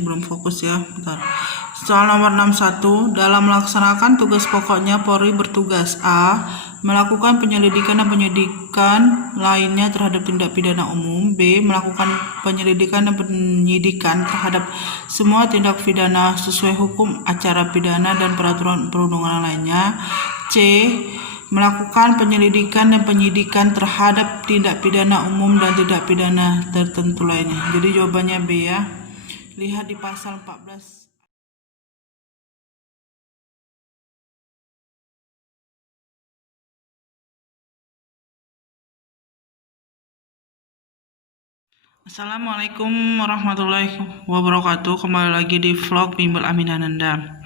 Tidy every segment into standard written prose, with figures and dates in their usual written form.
belum fokus ya, bentar. Soal nomor 61, dalam melaksanakan tugas pokoknya Polri bertugas A. Melakukan penyelidikan dan penyidikan lainnya terhadap tindak pidana umum. B. Melakukan penyelidikan dan penyidikan terhadap semua tindak pidana sesuai hukum acara pidana dan peraturan perundangan lainnya. C. Melakukan penyelidikan dan penyidikan terhadap tindak pidana umum dan tindak pidana tertentu lainnya. Jadi jawabannya B ya. Lihat di pasal 14. Assalamualaikum warahmatullahi wabarakatuh. Kembali lagi di vlog Bimbel Aminananda.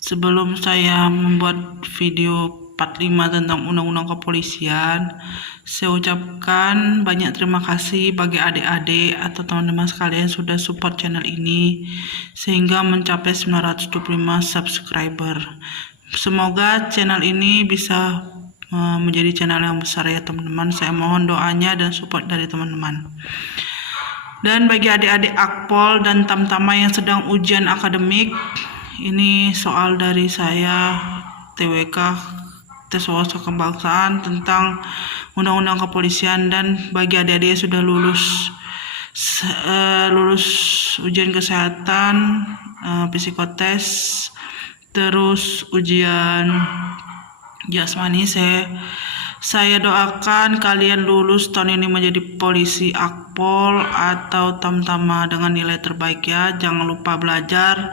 Sebelum saya membuat video 45 tentang undang-undang kepolisian, saya ucapkan banyak terima kasih bagi adik-adik atau teman-teman sekalian sudah support channel ini sehingga mencapai 925 subscriber. Semoga channel ini bisa menjadi channel yang besar ya teman-teman. Saya mohon doanya dan support dari teman-teman. Dan bagi adik-adik Akpol dan Tamtama yang sedang ujian akademik, ini soal dari saya TWK, tes wawasan kebangsaan tentang undang-undang kepolisian. Dan bagi adik-adik yang sudah lulus ujian kesehatan, psikotes, terus ujian jasmani, saya doakan kalian lulus tahun ini menjadi polisi Akpol atau Tamtama dengan nilai terbaik ya. Jangan lupa belajar,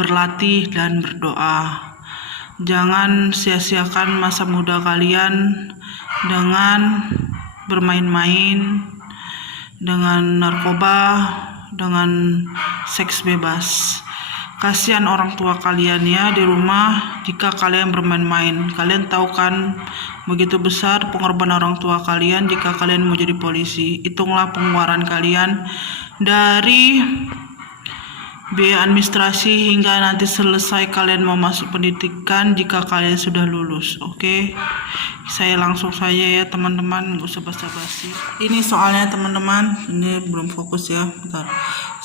berlatih, dan berdoa. Jangan sia-siakan masa muda kalian dengan bermain-main, dengan narkoba, dengan seks bebas. Kasihan orang tua kalian ya di rumah jika kalian bermain-main. Kalian tahu kan begitu besar pengorbanan orang tua kalian jika kalian mau jadi polisi. Hitunglah pengeluaran kalian dari biaya administrasi hingga nanti selesai kalian mau masuk pendidikan jika kalian sudah lulus. Oke, saya langsung saja ya teman-teman, nggak usah basa-basi. Ini soalnya teman-teman, ini belum fokus ya, bentar.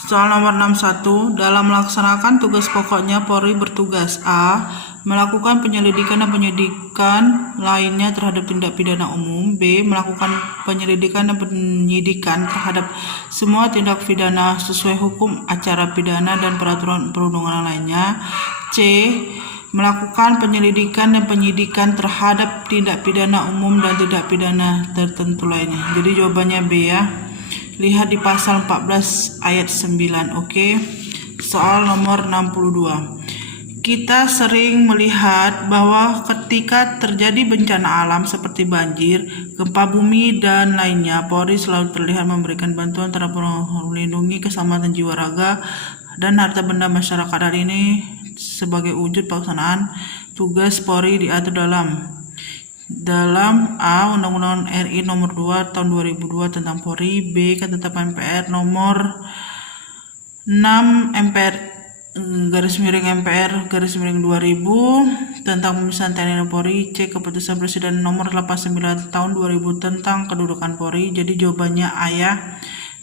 Soal nomor 61, dalam melaksanakan tugas pokoknya Polri bertugas A. Melakukan penyelidikan dan penyidikan lainnya terhadap tindak pidana umum. B. Melakukan penyelidikan dan penyidikan terhadap semua tindak pidana sesuai hukum acara pidana dan peraturan perundangan lainnya. C. Melakukan penyelidikan dan penyidikan terhadap tindak pidana umum dan tindak pidana tertentu lainnya. Jadi jawabannya B ya. Lihat di pasal 14 ayat 9. Oke. Soal nomor 62. Kita sering melihat bahwa ketika terjadi bencana alam seperti banjir, gempa bumi, dan lainnya, Polri selalu terlihat memberikan bantuan terhadap melindungi keselamatan jiwa raga dan harta benda masyarakat. Hal ini sebagai wujud pelaksanaan tugas Polri diatur dalam A. Undang-Undang RI nomor 2 tahun 2002 tentang Polri. B. Ketetapan MPR nomor 6 MPR garis miring 2000 tentang pemisahan TNI dan Polri. C. Keputusan Presiden nomor 89 tahun 2000 tentang kedudukan Polri. Jadi jawabannya A ya.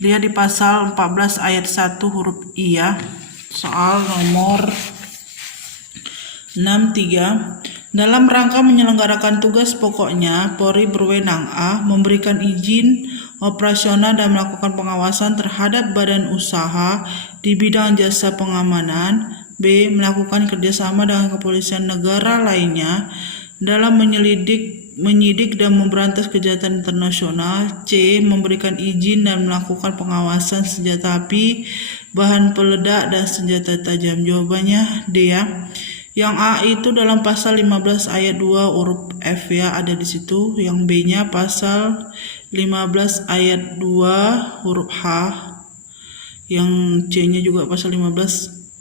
Lihat di pasal 14 ayat 1 huruf I ya. Soal nomor 63. Dalam rangka menyelenggarakan tugas pokoknya, Polri berwenang A. Memberikan izin operasional dan melakukan pengawasan terhadap badan usaha di bidang jasa pengamanan. B. Melakukan kerjasama dengan kepolisian negara lainnya dalam menyidik dan memberantas kejahatan internasional. C. Memberikan izin dan melakukan pengawasan senjata api, bahan peledak, dan senjata tajam. Jawabannya D ya. Yang A itu dalam pasal 15 ayat 2 huruf F ya, ada di situ. Yang B-nya pasal 15 ayat 2 huruf H. Yang C-nya juga pasal 15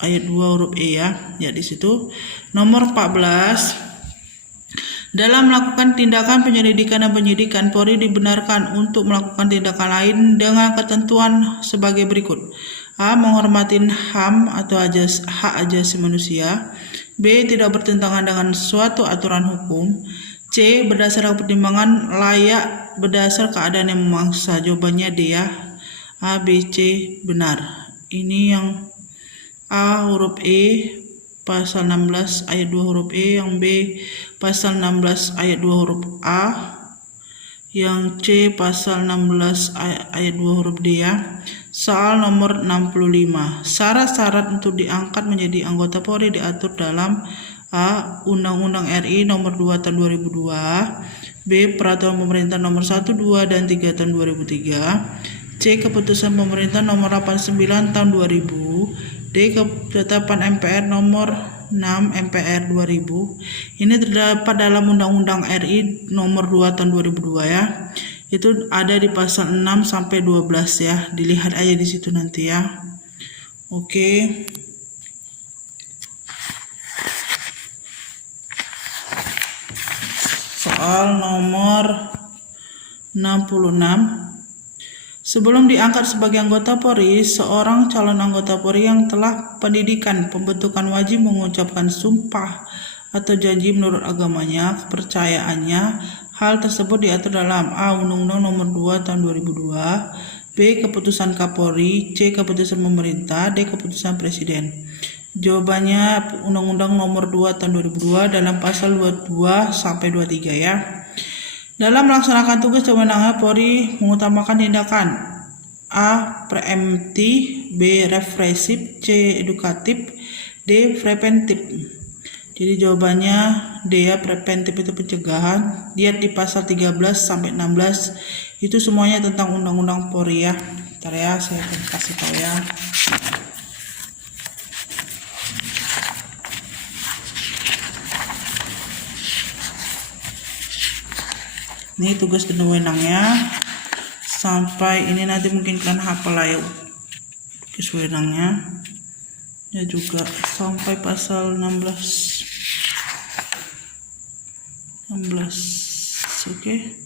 ayat 2 huruf E ya. Ya di situ. Nomor 14. Dalam melakukan tindakan penyelidikan dan penyidikan, Polri dibenarkan untuk melakukan tindakan lain dengan ketentuan sebagai berikut. A. Menghormati HAM atau hak asasi manusia. B. Tidak bertentangan dengan suatu aturan hukum. C. Berdasarkan pertimbangan layak berdasar keadaan yang memaksa. Jawabannya D ya. A, B, C benar. Ini yang A huruf E pasal 16 ayat 2 huruf E, yang B pasal 16 ayat 2 huruf A, yang C pasal 16 ayat 2 huruf D ya. Soal nomor 65. Syarat-syarat untuk diangkat menjadi anggota Polri diatur dalam A. Undang-Undang RI nomor 2 tahun 2002, B. Peraturan Pemerintah nomor 1, 2, dan 3 tahun 2003, C. Keputusan Pemerintah nomor 89 tahun 2000, D. Ketetapan MPR nomor 6 MPR 2000. Ini terdapat dalam Undang-Undang RI nomor 2 tahun 2002 ya. Itu ada di pasal 6 sampai 12 ya. Dilihat aja di situ nanti ya. Oke. Soal nomor 66. Sebelum diangkat sebagai anggota Polri, seorang calon anggota Polri yang telah pendidikan pembentukan wajib mengucapkan sumpah atau janji menurut agamanya, kepercayaannya. Hal tersebut diatur dalam A. Undang-Undang nomor 2 tahun 2002, B. Keputusan Kapolri, C. Keputusan pemerintah, D. Keputusan presiden. Jawabannya Undang-Undang nomor 2 tahun 2002 dalam pasal 22 sampai 23 ya. Dalam melaksanakan tugas dan wewenangnya, Polri mengutamakan tindakan A. Preemptif, B. Represif, C. Edukatif, D. Preventif. Jadi jawabannya D ya, preventif itu pencegahan. Lihat di pasal 13 sampai 16 itu semuanya tentang undang-undang Polri ya. Bentar ya, saya kasih tahu ya. Ini tugas dan wewenangnya. Sampai ini nanti mungkin kalian hafal lah ya tugas wewenangnya. Ya juga sampai pasal 16. Oke.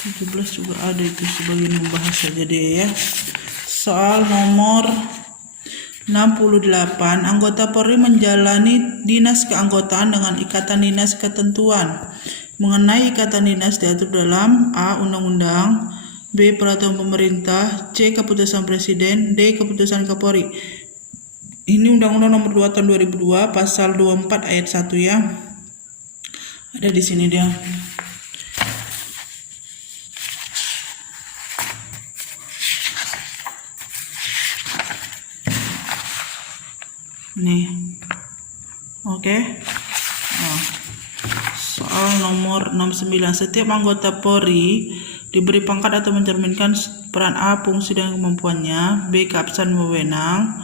17 juga ada itu sebagian membahas saja deh ya. Soal nomor 68. Anggota Polri menjalani dinas keanggotaan dengan ikatan dinas ketentuan. Mengenai ikatan dinas diatur dalam A. Undang-Undang, B. Peraturan Pemerintah, C. Keputusan Presiden, D. Keputusan Kapolri. Ini Undang-Undang nomor 2 tahun 2002 pasal 24 ayat 1 ya. Ada di sini dia. Nih. Oke. Soal nomor 69. Setiap anggota Polri diberi pangkat atau mencerminkan peran A. Fungsi dan kemampuannya, B. Keabsahan wewenang,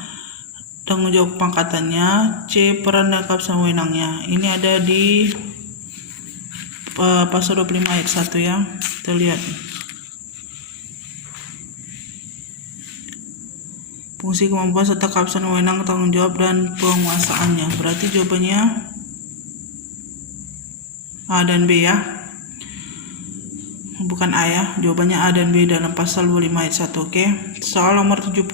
tanggung jawab pangkatannya, C. Peran dan keabsahan wewenangnya. Ini ada di pasal 25 ayat 1 ya. Kita lihat. Fungsi, kemampuan, serta keabsahan wewenang, tanggung jawab, dan penguasaannya. Berarti jawabannya A dan B ya. Bukan A ya. Jawabannya A dan B dalam pasal 25 ayat 1. Oke. Soal nomor 70.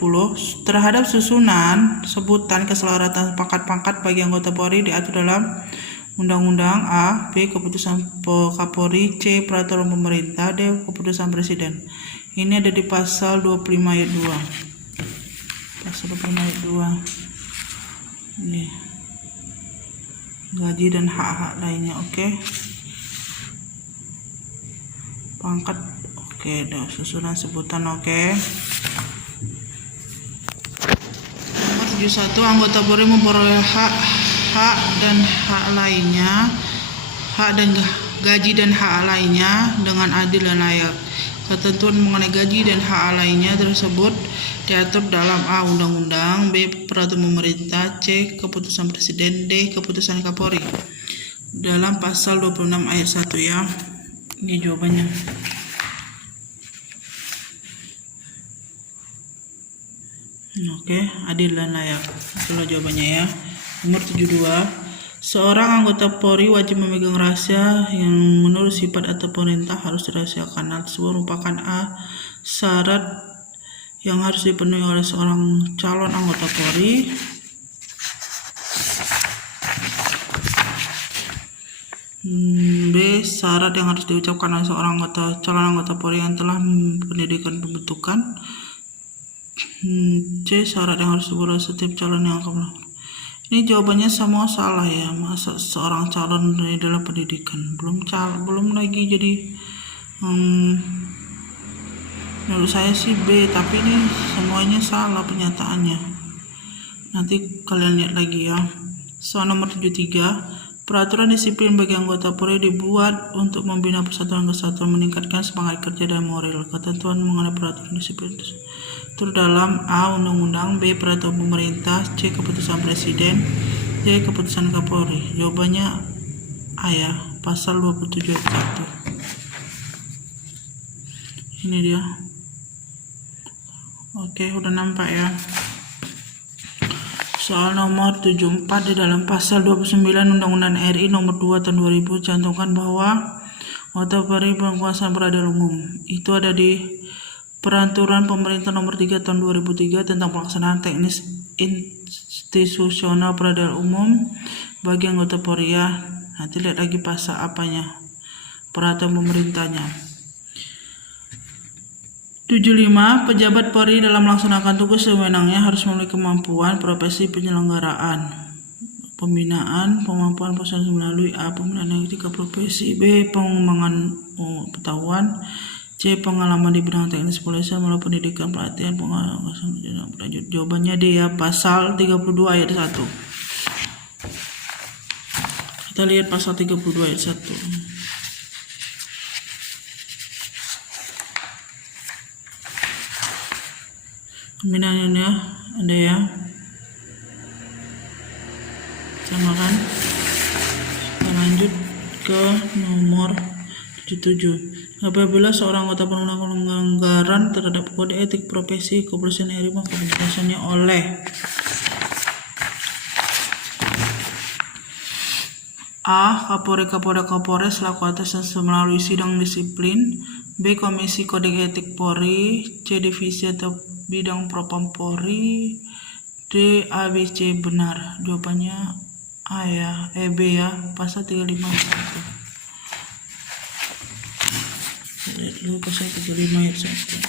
Terhadap susunan sebutan keselaratan pangkat-pangkat bagi anggota Polri diatur dalam Undang-Undang A. B. Keputusan Kapolri, C. Peraturan Pemerintah, D. Keputusan Presiden. Ini ada di pasal 25 ayat 2. Pasal 25 ayat 2. Ini gaji dan hak-hak lainnya. Oke. Pangkat. Oke, susunan sebutan. Oke. Nomor 71. Anggota Polri memperoleh hak dan hak lainnya, hak dan gaji dan hak lainnya dengan adil dan layak. Ketentuan mengenai gaji dan hak lainnya tersebut diatur dalam A. Undang-Undang, B. Peraturan Pemerintah, C. Keputusan Presiden, D. Keputusan Kapolri. Dalam pasal 26 ayat 1 ya. Ini jawabannya. Oke, adil dan layak. Itulah jawabannya ya. Nomor 72. Seorang anggota Polri wajib memegang rahasia yang menurut sifat atau perintah harus dirahasiakan. Hal tersebut merupakan A. Syarat yang harus dipenuhi oleh seorang calon anggota Polri. B. Syarat yang harus diucapkan oleh seorang calon anggota Polri yang telah pendidikan pembentukan. C. Syarat yang harus dipenuhi setiap calon yang akan melakukan. Ini jawabannya semua salah ya. Masa seorang calon dalam pendidikan belum lagi jadi menurut saya sih B, tapi ini semuanya salah penyataannya. Nanti kalian lihat lagi ya. Soal nomor 73, peraturan disiplin bagi anggota Polri dibuat untuk membina persatuan kesatuan, meningkatkan semangat kerja dan moral. Ketentuan mengenai peraturan disiplin terdalam A. Undang-undang, B. Peraturan pemerintah, C. Keputusan Presiden, D. Keputusan Kapolri. Jawabannya A ya, pasal 27 ayat 1. Ini dia. Oke, udah nampak ya. Soal nomor 74, di dalam pasal 29 Undang-Undang RI nomor 2 tahun 2000 cantumkan bahwa anggota Polri berkuasa peradilan umum. Itu ada di Peraturan Pemerintah nomor 3 tahun 2003 tentang pelaksanaan teknis institusional peradilan umum bagi anggota Polri ya. Nanti lihat lagi pasal apanya, peraturan pemerintahnya. 75. Pejabat Polri dalam melaksanakan tugas wewenangnya harus memiliki kemampuan profesi penyelenggaraan, pembinaan, kemampuan personil melalui A. Pembinaan etika profesi, B. Pengembangan pengetahuan, C. Pengalaman di bidang teknis polisi melalui pendidikan pelatihan pengalaman lanjut. Jawabannya D ya, pasal 32 ayat 1. Kita lihat pasal 32 ayat 1. Pembinaannya ada ya, sama kan. Kita lanjut ke nomor 77. Apabila seorang anggota pelanggaran terhadap kode etik profesi kepolisian RI maka penjelasannya oleh A. Kapolri, Kapolda, Kapolres selaku atasan melalui sidang disiplin, B. Komisi Kode Etik Polri, C. Divisi atau bidang propam Polri, D. A, B, C. Benar. Jawabannya A ya, B ya, pasal 35 ayat 1. Lihat dulu pasal 35 ayat 1.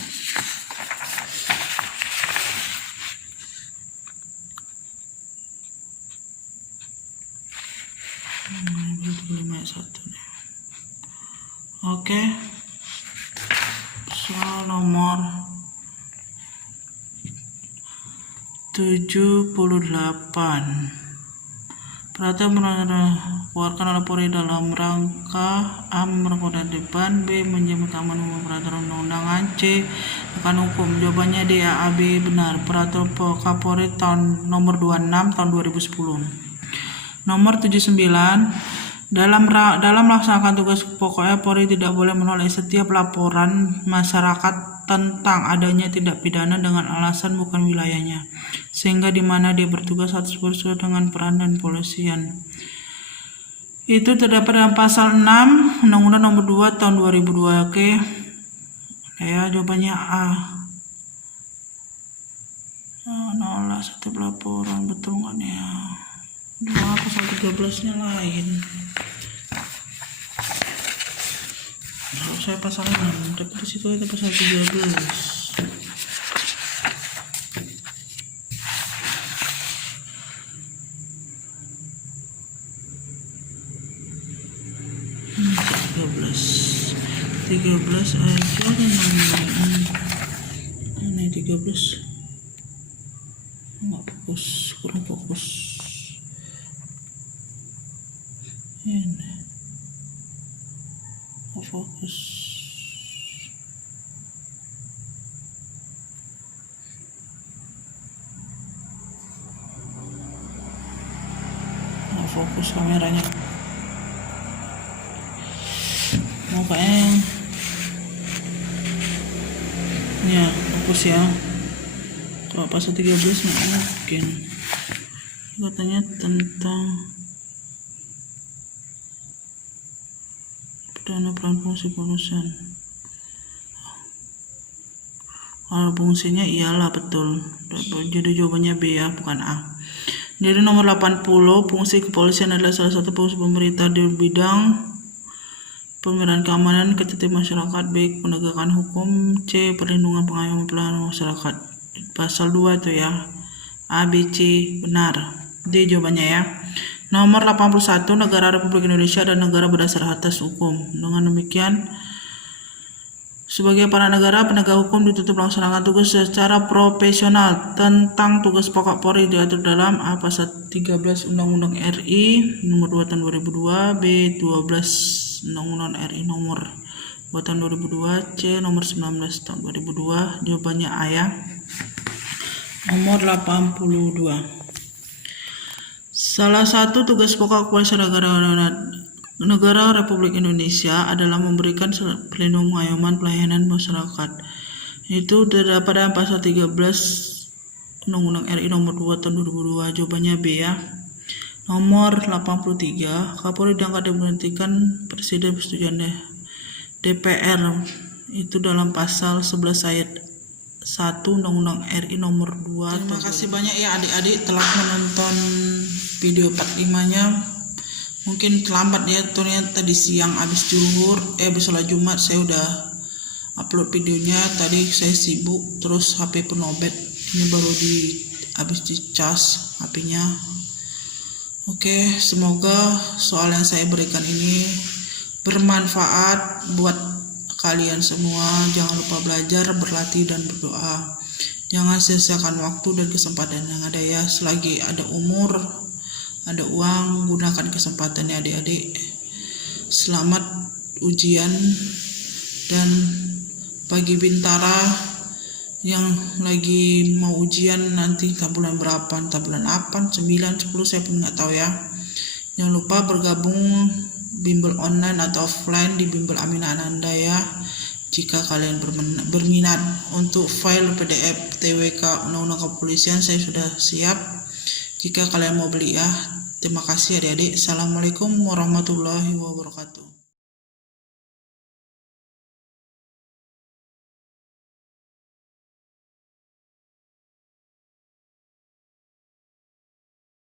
Oke. Soal nomor 78. Peraturan dikeluarkan oleh Polri dalam rangka A. memperkuat depan, B. menjamin keamanan umum, peraturan undang-undangan, C. akan hukum. Jawabannya D, A, B. Benar. Peraturan Kapolri tahun nomor 26 tahun 2010. Nomor 79. Dalam melaksanakan tugas pokoknya, Polri tidak boleh menolak setiap laporan masyarakat tentang adanya tindak pidana dengan alasan bukan wilayahnya, sehingga di mana dia bertugas harus sesuai dengan peran dan polisian. Itu terdapat dalam pasal 6 Undang-Undang nomor 2 tahun 2002. Oke. Ya, jawabannya A. Nolak setiap laporan, betul nggak nih ya? Pasal 13-nya lain. Kalau saya pasal 6, tapi di situ ada pasal 13. Tiga belas aja ini 13 nggak fokus, kurang fokus. Ini fokus. Fokus kameranya. Kayaknya ya fokus ya. Kalau pasal 13 nggak mungkin. Katanya tentang pidana peran fungsi polisian. Kalau fungsinya iyalah betul. Jadi jawabannya B ya, bukan A. Dari nomor 80, fungsi kepolisian adalah salah satu fungsi pemerintah di bidang pemberian keamanan ketertiban masyarakat, baik penegakan hukum, C. perlindungan pengayom pelayanan masyarakat. pasal 2 tuh ya. A, B, C benar. D jawabannya ya. Nomor 81, negara Republik Indonesia dan negara berdasar atas hukum. Dengan demikian, sebagai para negara penegak hukum dituntut melaksanakan tugas secara profesional. Tentang tugas pokok Polri diatur dalam A. Pasal 13 Undang-Undang RI nomor 2 tahun 2002, B. 12 Undang-Undang RI nomor 2 tahun 2002, C. nomor 19 tahun 2002. Jawabannya A ya. Nomor 82. Salah satu tugas pokok kepolisian negara Republik Indonesia adalah memberikan perlindungan pengayuman pelayanan masyarakat. Itu terdapat dalam pasal 13 Undang-Undang RI nomor 2 tahun 2002. Jawabannya B ya. Nomor 83, Kapolri diangkat dan diberhentikan Presiden persetujuan DPR. Itu dalam pasal 11 ayat 1 Undang-Undang RI nomor 2. Terima kasih banyak ya adik-adik telah menonton video 45-nya. Mungkin terlambat ya, ternyata tadi siang habis sholat Jumat saya udah upload videonya. Tadi saya sibuk, terus HP penobet ini baru habis dicas HP-nya. Oke, semoga soal yang saya berikan ini bermanfaat buat kalian semua. Jangan lupa belajar, berlatih, dan berdoa. Jangan sia-siakan waktu dan kesempatan yang ada ya. Selagi ada umur, ada uang, gunakan kesempatan ya adik-adik. Selamat ujian. Dan bagi Bintara yang lagi mau ujian nanti entah bulan berapa, entah bulan 8, 9, 10 saya pun nggak tahu ya. Jangan lupa bergabung bimbel online atau offline di bimbel Aminah Ananda ya. Jika kalian berminat. Untuk file PDF TWK Undang-Undang Kepolisian saya sudah siap. Jika kalian mau beli ya. Terima kasih adik-adik. Assalamualaikum warahmatullahi wabarakatuh.